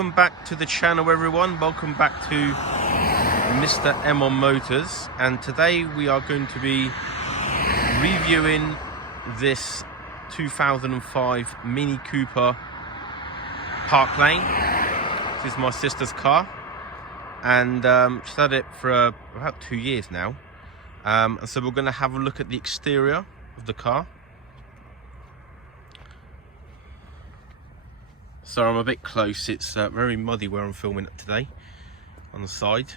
Welcome back to the channel, everyone. Welcome back to Mr. M on Motors, and today we are going to be reviewing this 2005 Mini Cooper Park Lane. This is my sister's car, and she's had it for about 2 years now, and so we're going to have a look at the exterior of the car. So I'm a bit close, it's very muddy where I'm filming it today, on the side.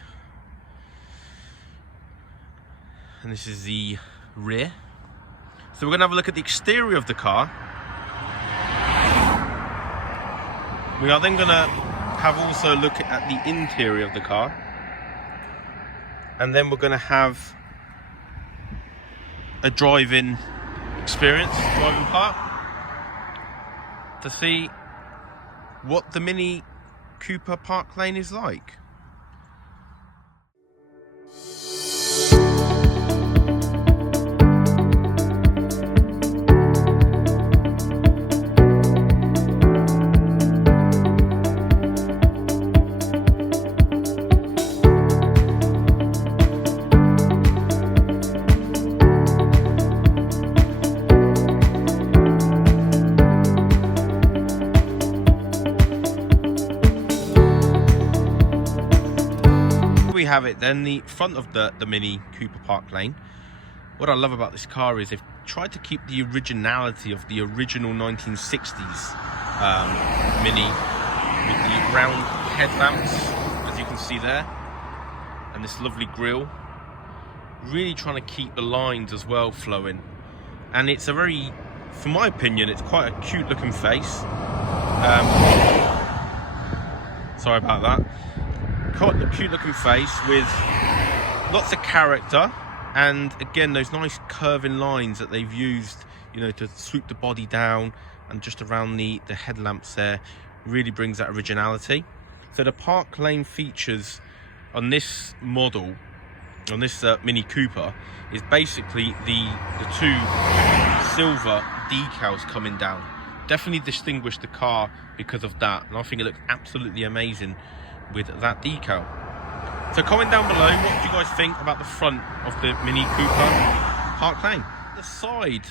And this is the rear. So we're going to have a look at the exterior of the car. We are then going to have also a look at the interior of the car. And then we're going to have a driving experience, driving part, to see what the Mini Cooper Park Lane is like. We have it then, the front of the Mini Cooper Park Lane. What I love about this car is they've tried to keep the originality of the original 1960s Mini, with the round headlamps, as you can see there, and this lovely grille. Really trying to keep the lines as well flowing, and it's a very, for my opinion, it's quite a cute looking face. Sorry about that. Quite a cute looking face with lots of character, and again those nice curving lines that they've used, you know, to swoop the body down and just around the headlamps there, really brings that originality. So the Park Lane features on this model, on this Mini Cooper, is basically the two silver decals coming down. Definitely distinguish the car because of that, and I think it looks absolutely amazing with that decal. So comment down below, what do you guys think about the front of the Mini Cooper Park Lane? The side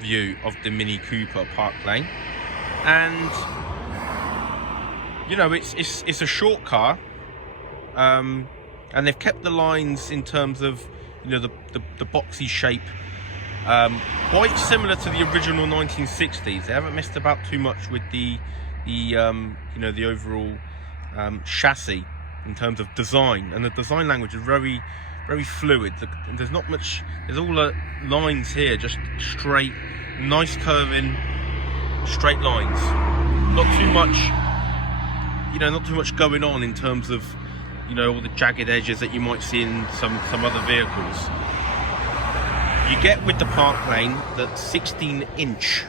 view of the Mini Cooper Park Lane, and you know, it's a short car, and they've kept the lines in terms of, you know, the boxy shape, quite similar to the original 1960s. They haven't messed about too much with the you know, the overall chassis in terms of design, and the design language is very, very fluid. There's not much, there's all the lines here, just straight, nice curving, straight lines. Not too much, you know, not too much going on in terms of, you know, all the jagged edges that you might see in some other vehicles. You get with the Park Lane the 16-inch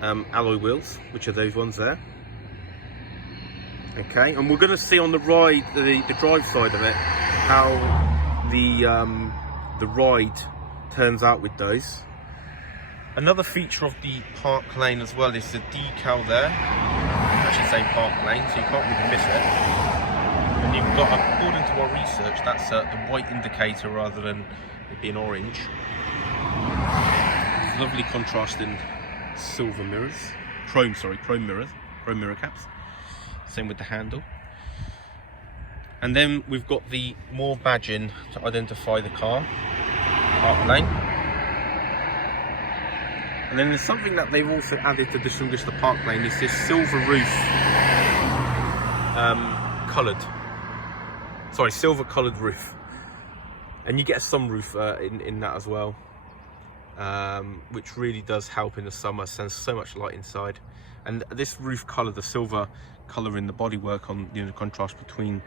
alloy wheels, which are those ones there. Okay, and we're going to see on the ride, the drive side of it, how the ride turns out with those. Another feature of the Park Lane as well is the decal there. Actually saying Park Lane, so you can't really miss it. And you've got, according to our research, that's the white indicator rather than it being orange. It's lovely contrasting silver mirrors, chrome mirror caps. Same with the handle. And then we've got the more badging to identify the car, Park Lane. And then there's something that they've also added to distinguish the Park Lane, is this silver roof, silver coloured roof. And you get a sunroof in that as well, which really does help in the summer, sends so much light inside. And this roof colour, the silver colour in the bodywork, on, you know, the contrast between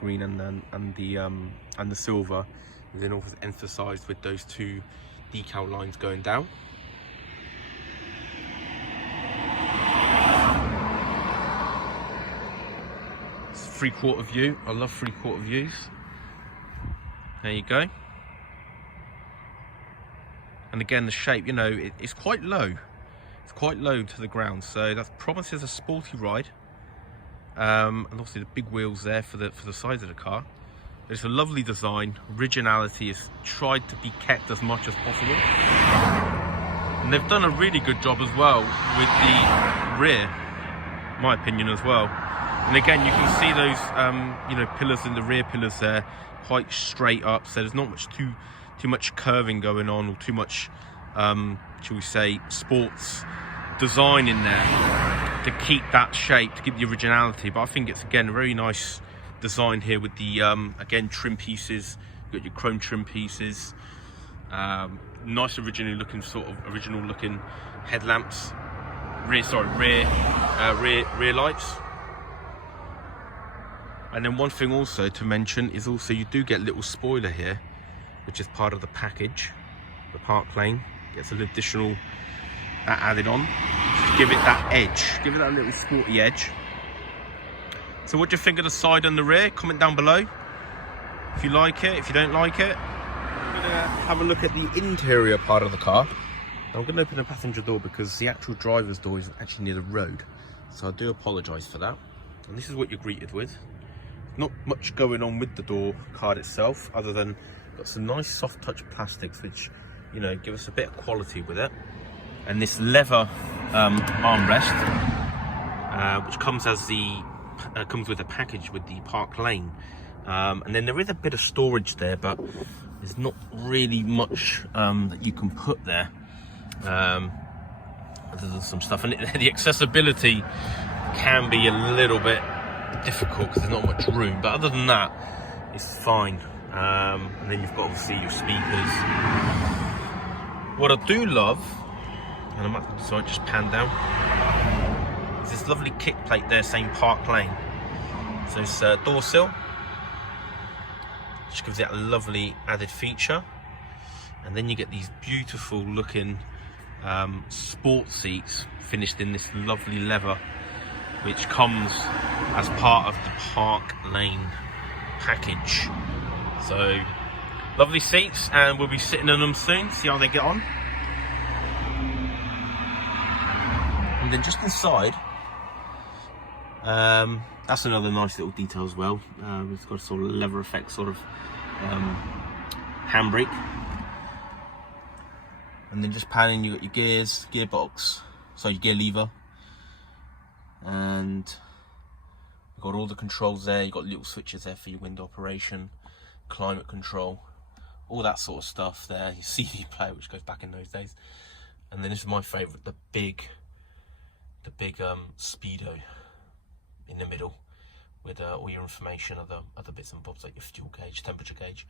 green and the silver, is then also emphasised with those two decal lines going down. It's 3/4 view. I love 3/4 views. There you go. And again, the shape, you know, it's quite low. It's quite low to the ground, so that promises a sporty ride. and obviously the big wheels there for the size of the car. It's a lovely design. Originality is tried to be kept as much as possible, and they've done a really good job as well with the rear, in my opinion, as well. And again, you can see those you know, pillars in the rear pillars there, quite straight up, so there's not much too much curving going on, or too much shall we say sports design in there to keep that shape, to keep the originality. But I think it's, again, a very nice design here with the again, trim pieces. You've got your chrome trim pieces, nice original looking headlamps, rear lights. And then one thing also to mention is also you do get a little spoiler here, which is part of the package. The park lane gets an additional added on to give it that edge, give it that little sporty edge. So what do you think of the side and the rear? Comment down below if you like it, if you don't like it. I'm gonna have a look at the interior part of the car. I'm gonna open the passenger door because the actual driver's door is actually near the road, so I do apologise for that. And this is what you're greeted with. Not much going on with the door card itself, other than got some nice soft touch plastics, which, you know, give us a bit of quality with it. And this leather armrest, which comes as the comes with a package with the park lane. And then there is a bit of storage there, but there's not really much that you can put there, other than some stuff. And the accessibility can be a little bit difficult because there's not much room, but other than that, it's fine. And then you've got obviously your speakers. What I do love, and I might, sorry, just pan down, is this lovely kick plate there saying park lane. So it's door sill, which gives it a lovely added feature. And then you get these beautiful looking sport seats finished in this lovely leather, which comes as part of the park lane package. So lovely seats, and we'll be sitting in them soon, see how they get on. And then just inside, that's another nice little detail as well. It's got a sort of leather effect, sort of handbrake. And then just panning, you got your gears, gearbox, so your gear lever, and you've got all the controls there. You've got little switches there for your window operation, climate control, all that sort of stuff there. Your CD player, which goes back in those days. And then this is my favourite, the big speedo in the middle, with all your information, other bits and bobs like your fuel gauge, temperature gauge.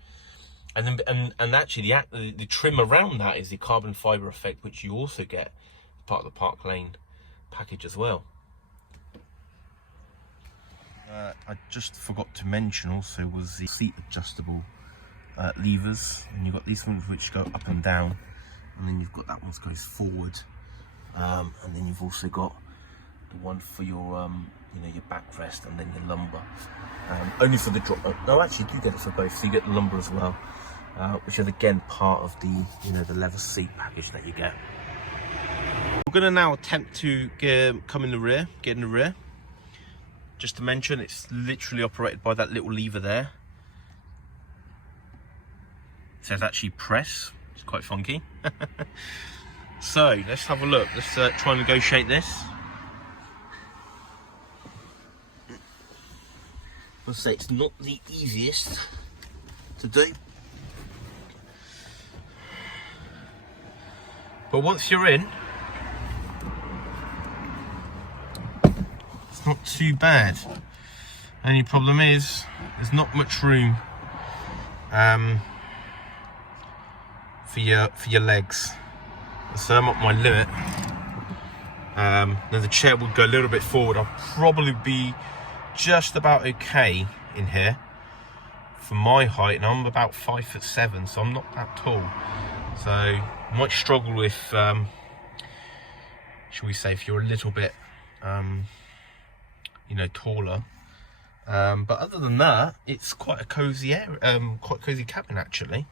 And then and actually the trim around that is the carbon fibre effect, which you also get part of the park lane package as well. I just forgot to mention also was the seat adjustable levers, and you've got these ones which go up and down, and then you've got that one that goes forward, and then you've also got the one for your you know, your backrest, and then your lumbar, only for the drop. No, actually you do get it for both, so you get the lumbar as well, which is again part of the, you know, the leather seat package that you get. We're going to now attempt to get in the rear. Just to mention, it's literally operated by that little lever there. It says actually press. It's quite funky. So let's have a look. Let's try and negotiate this. I'll say it's not the easiest to do, but once you're in, it's not too bad. Only problem is there's not much room for your legs, so I'm at my limit. Then the chair would go a little bit forward. I'll probably be just about okay in here for my height, and I'm about 5'7", so I'm not that tall, so I might struggle with shall we say, if you're a little bit you know, taller, but other than that, it's quite a cozy area, quite cozy cabin actually.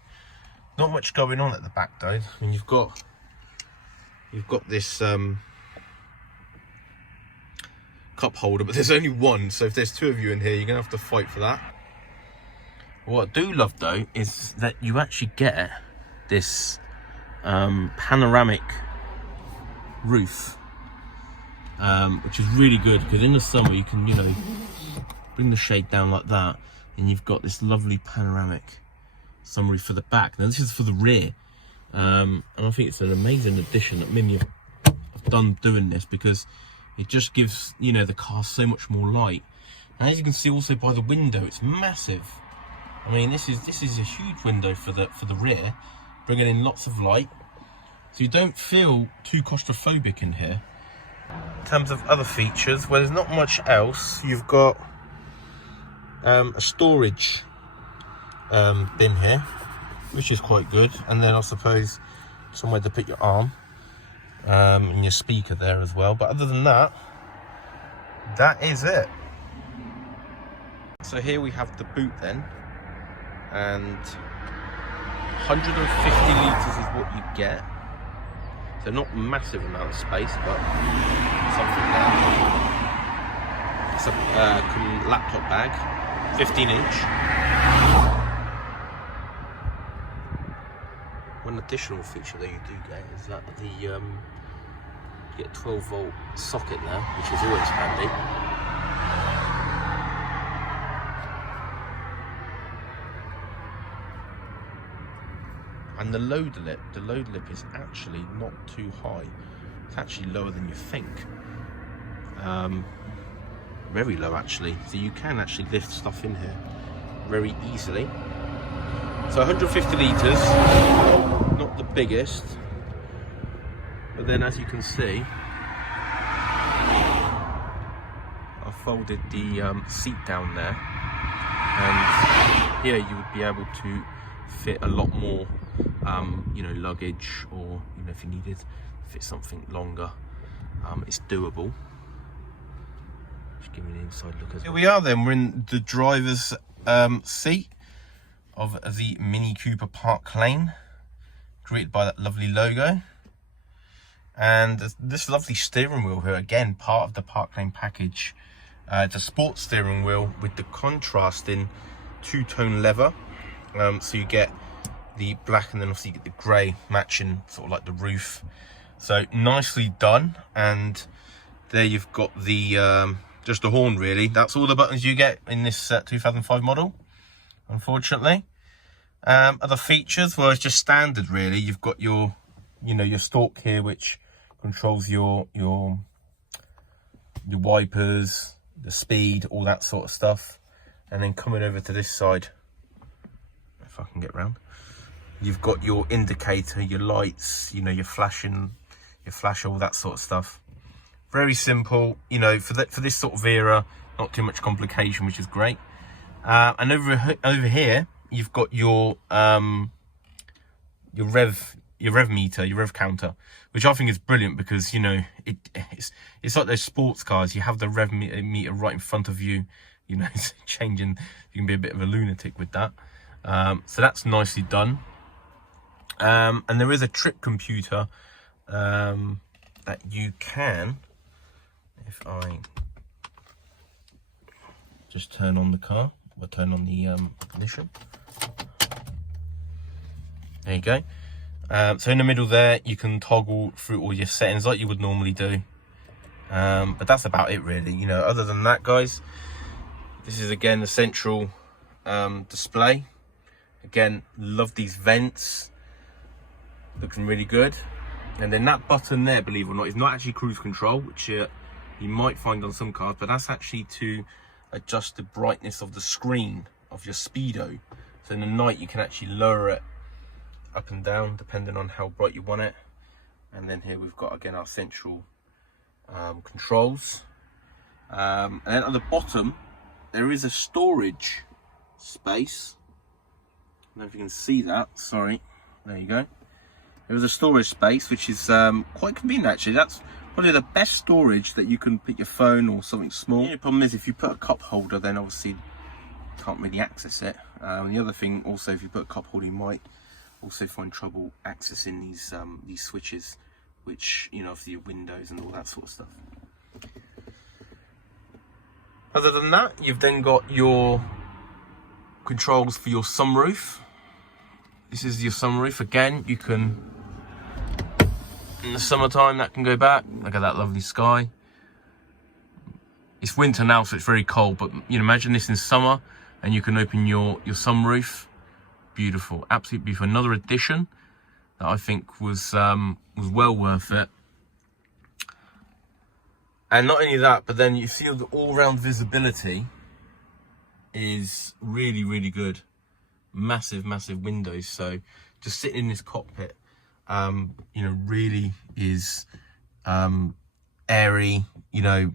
Not much going on at the back though. I mean, you've got this cup holder, but there's only one, so if there's two of you in here, you're gonna have to fight for that. What I do love though is that you actually get this panoramic roof, which is really good, because in the summer you can, you know, bring the shade down like that, and you've got this lovely panoramic sunroof for the back. Now this is for the rear, and I think it's an amazing addition that Mimi have done doing this, because it just gives, you know, the car so much more light. And as you can see also by the window, it's massive. I mean, this is a huge window for the rear, bringing in lots of light, so you don't feel too claustrophobic in here. In terms of other features, well, there's not much else. You've got a storage bin here, which is quite good, and then I suppose somewhere to put your arm, and your speaker there as well. But other than that, that is it. So here we have the boot then, and 150 litres is what you get. So not massive amount of space, but something there. It's a laptop bag, 15-inch. One additional feature that you do get is that you get a 12-volt socket there, which is always handy. And the load lip is actually not too high. It's actually lower than you think. Very low actually. So you can actually lift stuff in here very easily. So 150 litres, not the biggest. But then as you can see, I've folded the seat down there. And here you would be able to fit a lot more you know, luggage, or you know, if you needed to fit something longer, it's doable. Just give me an inside look as well. Here we are then, we're in the driver's seat of the Mini Cooper Park Lane, created by that lovely logo. And this lovely steering wheel here, again part of the Park Lane package. It's a sports steering wheel with the contrasting two-tone leather, so you get the black and then obviously you get the grey matching sort of like the roof. So nicely done. And there you've got the just a horn really. That's all the buttons you get in this 2005 model, unfortunately. Other features, well, it's just standard really. You've got your, you know, your stalk here, which controls your wipers, the speed, all that sort of stuff. And then coming over to this side, if I can get round, you've got your indicator, your lights, you know, your flashing, your flasher, all that sort of stuff. Very simple, you know, for this sort of era, not too much complication, which is great. And over here, you've got your rev meter, your rev counter, which I think is brilliant, because you know it's like those sports cars. You have the rev meter right in front of you. You know, it's changing. You can be a bit of a lunatic with that. So that's nicely done. And there is a trip computer that you can, if I just turn on the car, or turn on the ignition. There you go. So in the middle there, you can toggle through all your settings like you would normally do. But that's about it really. You know, other than that, guys, this is again the central display. Again, love these vents. Looking really good. And then that button there, believe it or not, is not actually cruise control, which you might find on some cars, but that's actually to adjust the brightness of the screen of your speedo. So in the night you can actually lower it up and down depending on how bright you want it. And then here we've got again our central controls. And then at the bottom there is a storage space. I don't know if you can see that, sorry. There you go. There is a storage space, which is quite convenient actually. That's probably the best storage that you can put your phone or something small. The only problem is if you put a cup holder, then obviously you can't really access it. The other thing also, if you put a cup holder, you might also find trouble accessing these switches, which, you know, for your windows and all that sort of stuff. Other than that, you've then got your controls for your sunroof. This is your sunroof. Again, you can, in the summertime, that can go back. Look at that lovely sky. It's winter now, so it's very cold, but you know, imagine this in summer and you can open your sunroof. Beautiful, absolutely beautiful. Another addition that I think was well worth it. And not only that, but then you feel the all-round visibility is really, really good. Massive, massive windows. So just sitting in this cockpit, you know, really is airy, you know,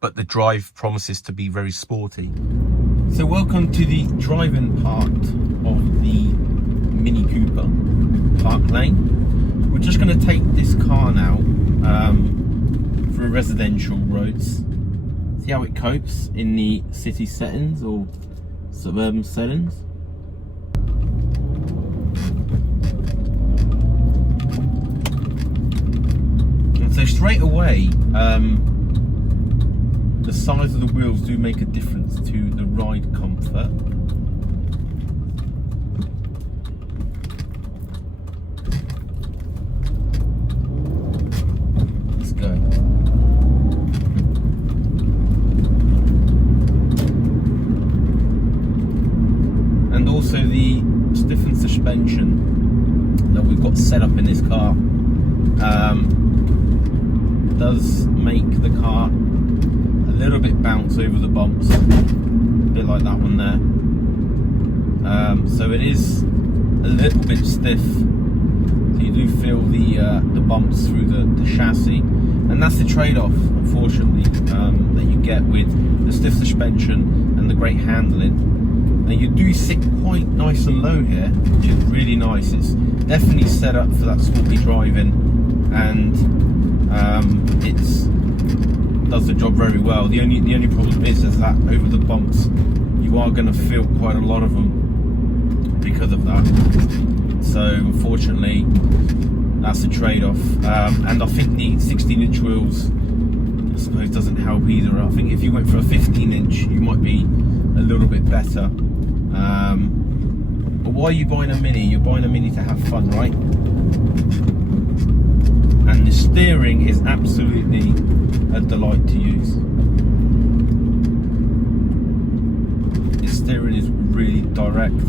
but the drive promises to be very sporty. So welcome to the driving part of the Mini Cooper Park Lane. We're just going to take this car now through residential roads, see how it copes in the city settings or suburban settings. And so straight away, the size of the wheels do make a difference to the ride comfort. Let's go. And also the stiffened suspension that we've got set up in this car does make the car a little bit bounce over the bumps, a bit like that one there. So it is a little bit stiff, so you do feel the bumps through the chassis, and that's the trade-off, unfortunately, that you get with the stiff suspension and the great handling. And you do sit quite nice and low here, which is really nice. It's definitely set up for that sporty driving, and it's does the job very well. The only problem is that over the bumps you are going to feel quite a lot of them because of that. So unfortunately that's a trade-off, and I think the 16-inch wheels, I suppose, doesn't help either. I think if you went for a 15-inch you might be a little bit better, but why are you buying a Mini? You're buying a Mini to have fun, right? And the steering is absolutely a delight to use. The steering is really direct,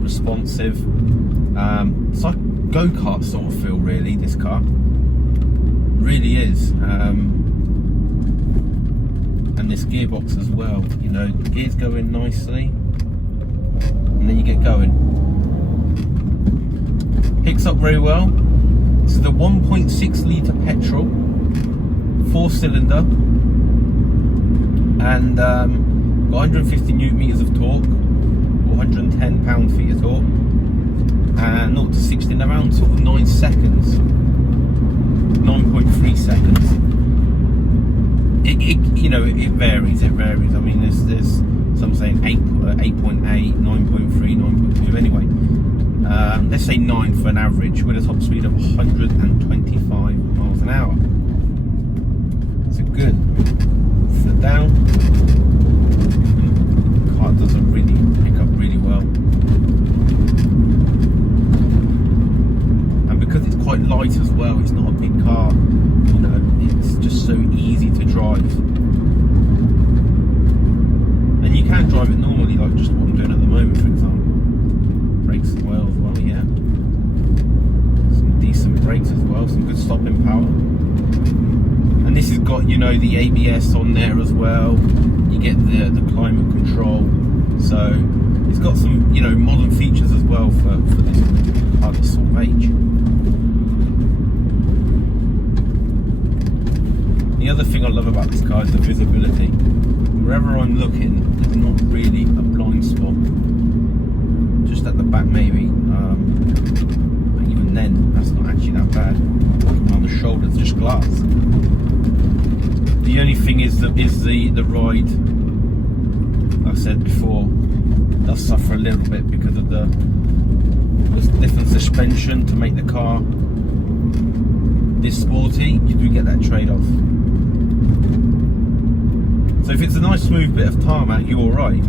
responsive. It's like go-kart sort of feel, really, this car. Really is. And this gearbox as well, you know, the gears go in nicely and then you get going. Picks up very well. This is the 1.6 litre petrol, 4-cylinder, and got 150 newton meters of torque, or 110 pound-feet of torque, and 0 to 60 in around sort of 9 seconds, 9.3 seconds. You know, it varies. I mean, there's some saying 8.8, 9.3, 9.2. Anyway, let's say 9 for an average, with a top speed of 125 miles an hour. So good. Sit down. The car doesn't really pick up really well, and because it's quite light as well, it's not a big car. You know, it's just so easy to drive, and you can drive it normally, like just what I'm doing at the moment, for example. Brakes as well, yeah. Some decent brakes as well, some good stopping power. And this has got, you know, the ABS on there as well. You get the climate control. So it's got some, you know, modern features as well for this car, this sort of age. The other thing I love about this car is the visibility. Wherever I'm looking, there's not really a blind spot. Just at the back maybe, but even then that's not actually that bad. On the shoulders, just glass. The only thing is the ride, like I said before, does suffer a little bit because of the different suspension to make the car this sporty. You do get that trade-off. So if it's a nice smooth bit of tarmac, you're all right.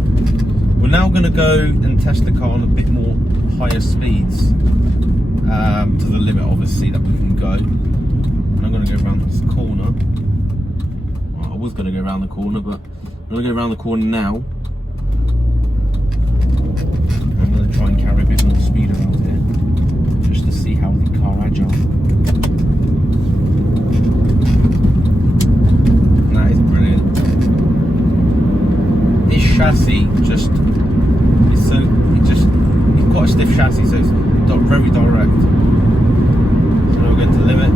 We're now going to go and test the car on a bit more higher speeds, to the limit obviously that we can go. And I'm going to go around this corner. Well, I was going to go around the corner, but I'm going to go around the corner now. I'm going to try and carry a bit more speed around here, just to see how the car agile. And that is brilliant. This chassis it's quite a stiff chassis, so it's very direct. So now we're going to limit.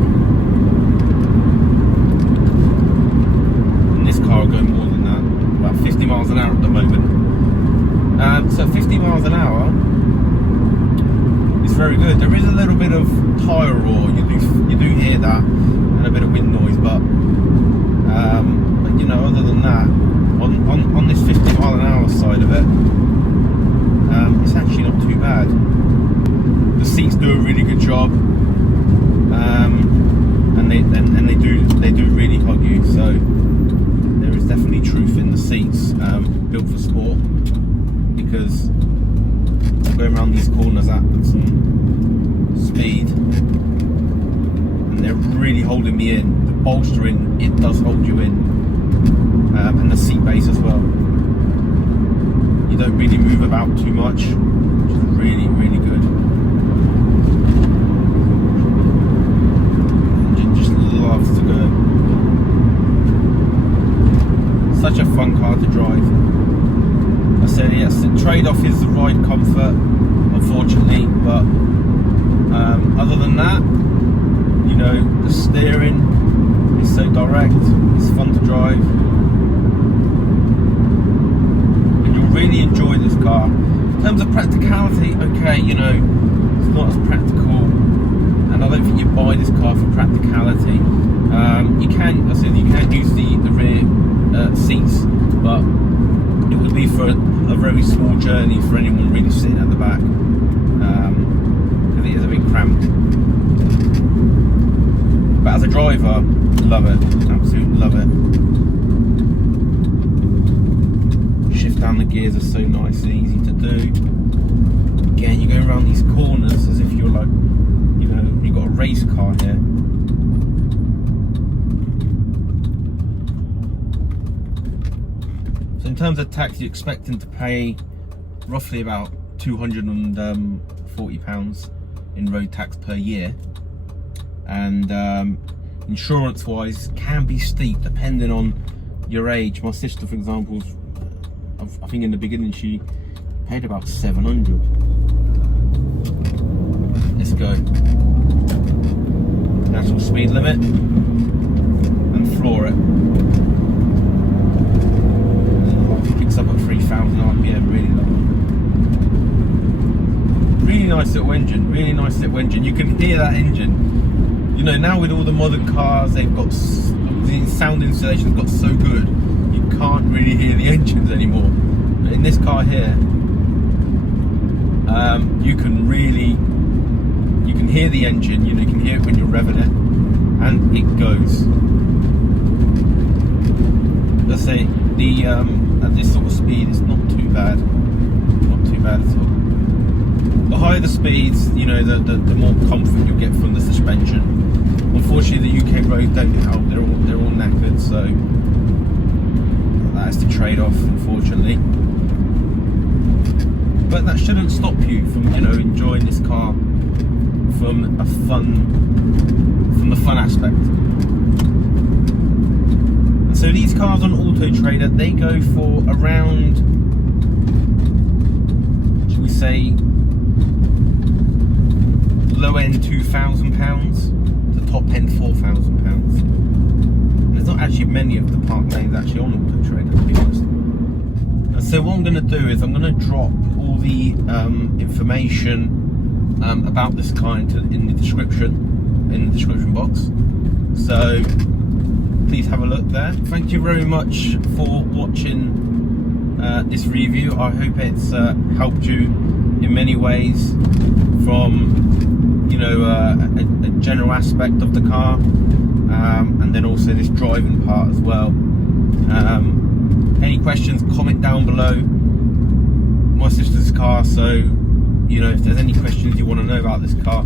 And this car will go more than that, about 50 miles an hour at the moment. So 50 miles an hour is very good. There is a little bit of tyre roar, you do hear that, and a bit of wind noise, but you know, other than that, on this 50 mile an hour side of it, it's actually not too bad. The seats do a really good job, and they do really hug you. So there is definitely truth in the seats, built for sport, because I'm going around these corners at some speed, and they're really holding me in. The bolstering, it does hold you in, and the seat base as well. You don't really move about too much, which is really, really good. Engine just loves to go. Such a fun car to drive. I said yes, the trade-off is the ride comfort, unfortunately, but other than that, you know, the steering is so direct, it's fun to drive. Really enjoy this car. In terms of practicality, okay, you know, it's not as practical, and I don't think you buy this car for practicality. You can use the rear seats, but it would be for a very small journey for anyone really sitting at the back, because it is a bit cramped. But as a driver, love it, absolutely love it. Down the gears are so nice and easy to do. Again, you go around these corners as if you're like, you know, you've got a race car here. So in terms of tax, you're expecting to pay roughly about £240 in road tax per year, and insurance wise can be steep depending on your age. My sister, for example, I think in the beginning she paid about 700. Let's go. Natural speed limit and floor it. It picks up at 3,000 RPM, really low. Really nice little engine, really nice little engine. You can hear that engine. You know, now with all the modern cars, they've got the sound insulation got so good, you can't really hear the engines anymore. But in this car here, you can hear the engine. You know, you can hear it when you're revving it, and it goes. Let's say at this sort of speed, it's not too bad, not too bad at all. The higher the speeds, you know, the more comfort you get from the suspension. Unfortunately, the UK roads don't help. They're all knackered, so that's the trade-off, unfortunately. But that shouldn't stop you from, you know, enjoying this car from the fun aspect. And so these cars on Auto Trader, they go for around, should we say, low end £2,000 to top end £4,000. There's not actually many of the park lanes actually on Auto Trader, to be honest. And so what I'm going to do is I'm going to drop all the information about this car in the description box. So please have a look there. Thank you very much for watching this review. I hope it's helped you in many ways, from, you know, a general aspect of the car, and then also this driving part as well. Any questions, comment down below. My sister's car, so you know, if there's any questions you want to know about this car,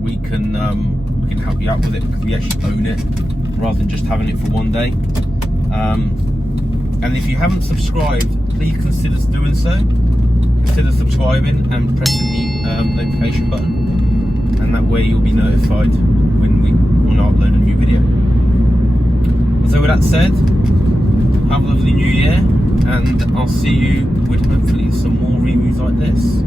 we can help you out with it, because we actually own it rather than just having it for one day. And if you haven't subscribed, please consider doing so. Consider subscribing and pressing the notification button, and that way you'll be notified when I upload a new video. So with that said, have a lovely new year, and I'll see you with hopefully some more reviews like this.